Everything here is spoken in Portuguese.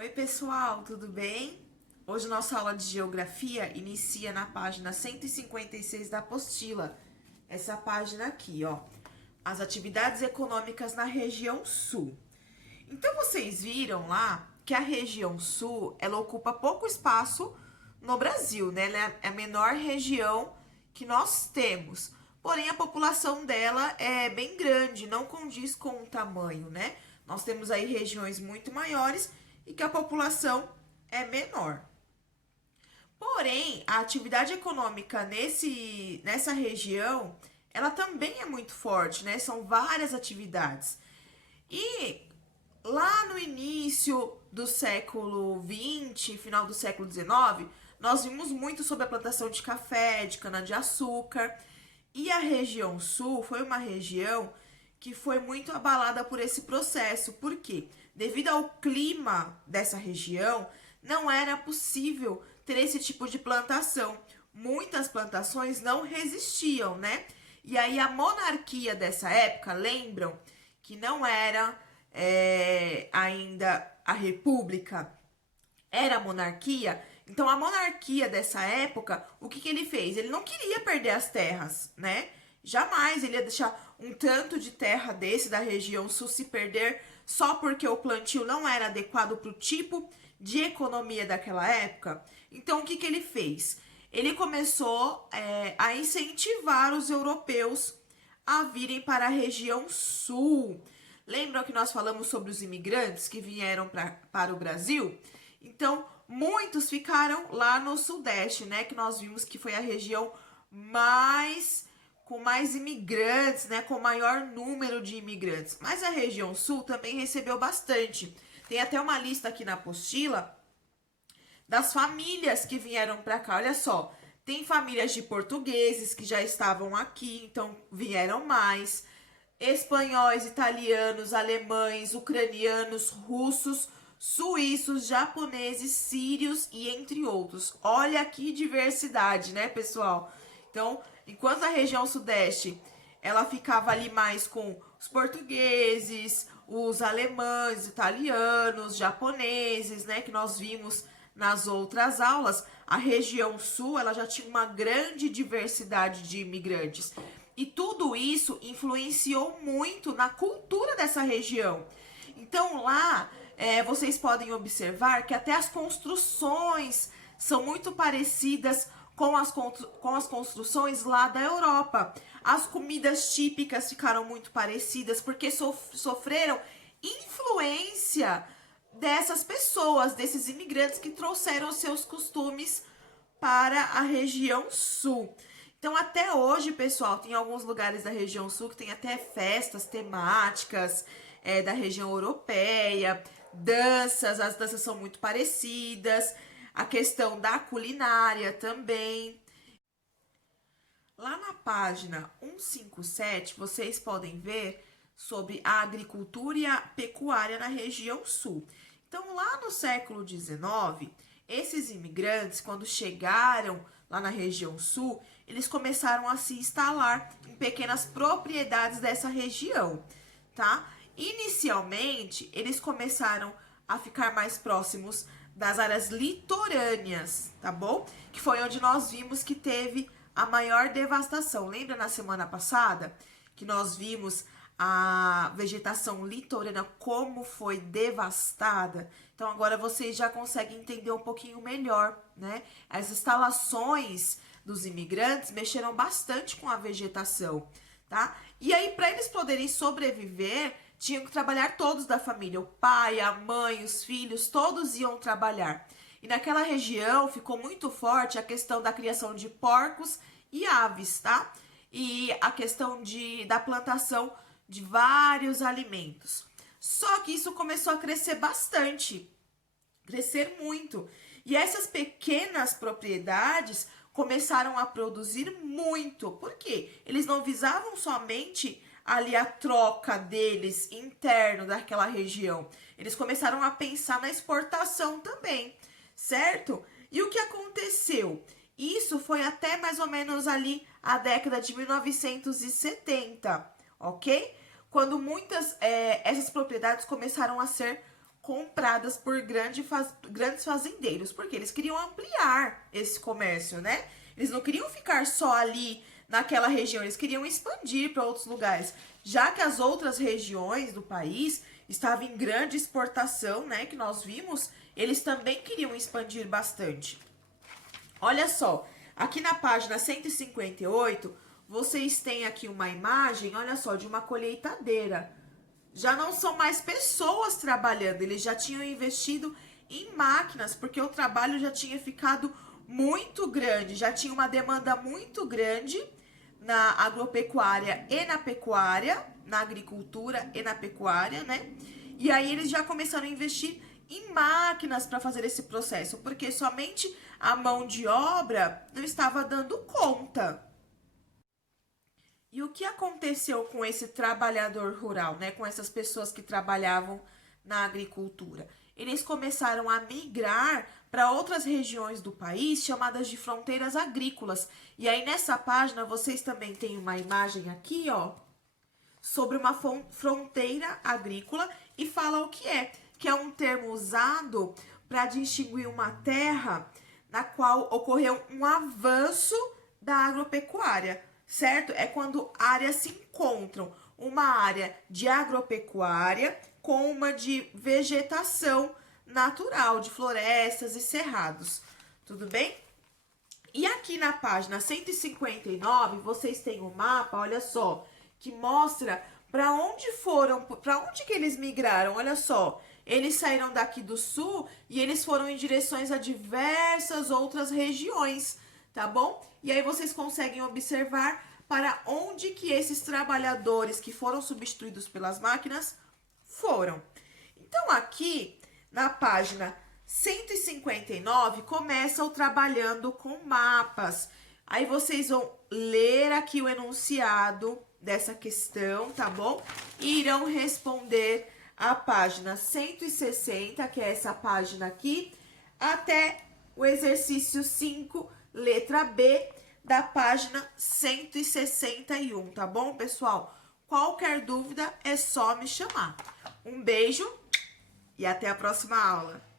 Oi, pessoal, tudo bem? Hoje nossa aula de geografia inicia na página 156 da apostila. Essa página aqui, ó. As atividades econômicas na região sul. Então, vocês viram lá que a região sul, ela ocupa pouco espaço no Brasil, né? Ela é a menor região que nós temos. Porém, a população dela é bem grande, não condiz com o tamanho, né? Nós temos aí regiões muito maiores e que a população é menor. Porém, a atividade econômica nessa região, ela também é muito forte, né? São várias atividades. E lá no início do século XX, final do século XIX, nós vimos muito sobre a plantação de café, de cana-de-açúcar. E a região sul foi uma região que foi muito abalada por esse processo. Por quê? Devido ao clima dessa região, não era possível ter esse tipo de plantação. Muitas plantações não resistiam, né? E aí a monarquia dessa época, lembram que não era ainda a república, era a monarquia. Então a monarquia dessa época, o que ele fez? Ele não queria perder as terras, né? Jamais ele ia deixar um tanto de terra desse da região sul se perder só porque o plantio não era adequado para o tipo de economia daquela época. Então o que ele fez? Ele começou a incentivar os europeus a virem para a região sul. Lembram que nós falamos sobre os imigrantes que vieram para o Brasil? Então, muitos ficaram lá no Sudeste, né? Que nós vimos que foi a região com mais imigrantes, né? Com maior número de imigrantes. Mas a região Sul também recebeu bastante. Tem até uma lista aqui na apostila das famílias que vieram para cá. Olha só, tem famílias de portugueses que já estavam aqui, então vieram mais. Espanhóis, italianos, alemães, ucranianos, russos, suíços, japoneses, sírios e entre outros. Olha que diversidade, né, pessoal? Então, enquanto a região sudeste, ela ficava ali mais com os portugueses, os alemães, italianos, japoneses, né, que nós vimos nas outras aulas, a região sul, ela já tinha uma grande diversidade de imigrantes. E tudo isso influenciou muito na cultura dessa região. Então lá vocês podem observar que até as construções são muito parecidas com as construções lá da Europa. As comidas típicas ficaram muito parecidas porque sofreram influência dessas pessoas, desses imigrantes que trouxeram seus costumes para a região sul. Então, até hoje, pessoal, tem alguns lugares da região sul que tem até festas temáticas da região europeia, danças, as danças são muito parecidas, a questão da culinária também. Lá na página 157, vocês podem ver sobre a agricultura e a pecuária na região sul. Então, lá no século XIX, esses imigrantes, quando chegaram lá na região sul, eles começaram a se instalar em pequenas propriedades dessa região, tá? Inicialmente, eles começaram a ficar mais próximos das áreas litorâneas, tá bom? Que foi onde nós vimos que teve a maior devastação. Lembra na semana passada que nós vimos a vegetação litorânea como foi devastada? Então agora vocês já conseguem entender um pouquinho melhor, né? As instalações dos imigrantes mexeram bastante com a vegetação, tá? E aí, para eles poderem sobreviver, tinham que trabalhar todos da família. O pai, a mãe, os filhos, todos iam trabalhar. E naquela região ficou muito forte a questão da criação de porcos e aves, tá? E a questão da plantação de vários alimentos. Só que isso começou a crescer bastante, crescer muito. E essas pequenas propriedades começaram a produzir muito. Por quê? Eles não visavam somente ali a troca deles interno daquela região. Eles começaram a pensar na exportação também, certo? E o que aconteceu? Isso foi até mais ou menos ali a década de 1970, ok? Quando essas propriedades começaram a ser compradas por grandes fazendeiros, porque eles queriam ampliar esse comércio, né? Eles não queriam ficar só ali naquela região, eles queriam expandir para outros lugares, já que as outras regiões do país estavam em grande exportação, né, que nós vimos, eles também queriam expandir bastante. Olha só, aqui na página 158, vocês têm aqui uma imagem, olha só, de uma colheitadeira. Já não são mais pessoas trabalhando, eles já tinham investido em máquinas, porque o trabalho já tinha ficado muito grande, já tinha uma demanda muito grande na agropecuária e na pecuária, na agricultura e na pecuária, né? E aí eles já começaram a investir em máquinas para fazer esse processo, porque somente a mão de obra não estava dando conta. E o que aconteceu com esse trabalhador rural, né? Com essas pessoas que trabalhavam na agricultura? Eles começaram a migrar para outras regiões do país chamadas de fronteiras agrícolas. E aí nessa página vocês também têm uma imagem aqui, ó, sobre uma fronteira agrícola e fala o que é um termo usado para distinguir uma terra na qual ocorreu um avanço da agropecuária, certo? É quando áreas se encontram, uma área de agropecuária com uma de vegetação natural, de florestas e cerrados, tudo bem? E aqui na página 159, vocês têm um mapa, olha só, que mostra para onde foram, para onde que eles migraram, olha só. Eles saíram daqui do sul e eles foram em direções a diversas outras regiões, tá bom? E aí vocês conseguem observar para onde que esses trabalhadores que foram substituídos pelas máquinas foram. Então aqui na página 159 começa o trabalhando com mapas. Aí vocês vão ler aqui o enunciado dessa questão, tá bom? E irão responder a página 160, que é essa página aqui, até o exercício 5, letra B, da página 161, tá bom, pessoal? Qualquer dúvida é só me chamar. Um beijo e até a próxima aula.